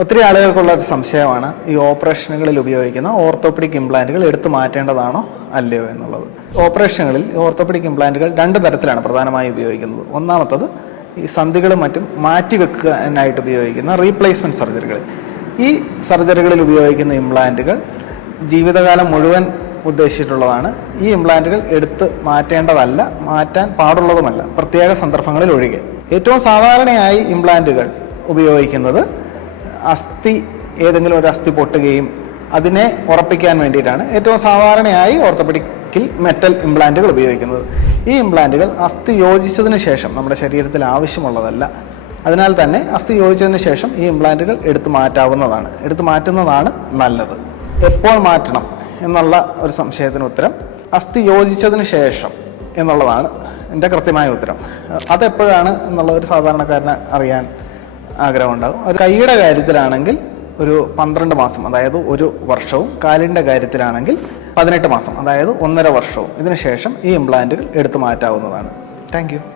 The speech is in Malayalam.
ഒത്തിരി ആളുകൾക്കുള്ള ഒരു സംശയമാണ് ഈ ഓപ്പറേഷനുകളിൽ ഉപയോഗിക്കുന്ന ഓർത്തോപെഡിക് ഇംപ്ലാന്റുകൾ എടുത്തു മാറ്റേണ്ടതാണോ അല്ലയോ എന്നുള്ളത്. ഓപ്പറേഷനുകളിൽ ഓർത്തോപെഡിക് ഇംപ്ലാന്റുകൾ രണ്ട് തരത്തിലാണ് പ്രധാനമായും ഉപയോഗിക്കുന്നത്. ഒന്നാമത്തത് ഈ സന്ധികളും മറ്റും മാറ്റിവെക്കാനായിട്ട് ഉപയോഗിക്കുന്ന റീപ്ലേസ്മെന്റ് സർജറികൾ. ഈ സർജറികളിൽ ഉപയോഗിക്കുന്ന ഇംപ്ലാന്റുകൾ ജീവിതകാലം മുഴുവൻ ഉദ്ദേശിച്ചിട്ടുള്ളതാണ്. ഈ ഇംപ്ലാന്റുകൾ എടുത്ത് മാറ്റേണ്ടതല്ല മാറ്റാൻ പാടുള്ളതുമല്ല പ്രത്യേക സന്ദർഭങ്ങളിൽ ഒഴികെ. ഏറ്റവും സാധാരണയായി ഇംപ്ലാന്റുകൾ ഉപയോഗിക്കുന്നത് അസ്ഥി ഏതെങ്കിലും ഒരു അസ്ഥി പൊട്ടുകയും അതിനെ ഉറപ്പിക്കാൻ വേണ്ടിയിട്ടാണ് ഏറ്റവും സാധാരണയായി ഓർത്തോപെഡിക്കിൽ മെറ്റൽ ഇംപ്ലാന്റുകൾ ഉപയോഗിക്കുന്നത്. ഈ ഇംപ്ലാന്റുകൾ അസ്ഥി യോജിച്ചതിന് ശേഷം നമ്മുടെ ശരീരത്തിൽ ആവശ്യമുള്ളതല്ല. അതിനാൽ തന്നെ അസ്ഥി യോജിച്ചതിന് ശേഷം ഈ ഇംപ്ലാന്റുകൾ എടുത്തു മാറ്റാവുന്നതാണ്. എടുത്തു മാറ്റുന്നതാണ് നല്ലത്. എപ്പോൾ മാറ്റണം എന്നുള്ള ഒരു സംശയത്തിന് ഉത്തരം അസ്ഥി യോജിച്ചതിന് ശേഷം എന്നുള്ളതാണ്. എന്റെ കൃത്യമായ ഉത്തരം. അതെപ്പോഴാണ് എന്നുള്ള ഒരു സാധാരണക്കാരനെ അറിയാൻ ആഗ്രഹമുണ്ടാകും. ഒരു കൈയുടെ കാര്യത്തിലാണെങ്കിൽ ഒരു പന്ത്രണ്ട് മാസം അതായത് ഒരു വർഷവും. കാലിന്റെ കാര്യത്തിലാണെങ്കിൽ പതിനെട്ട് മാസം അതായത് ഒന്നര വർഷവും. ഇതിനുശേഷം ഈ ഇംപ്ലാന്റുകൾ എടുത്തു മാറ്റാവുന്നതാണ്. താങ്ക്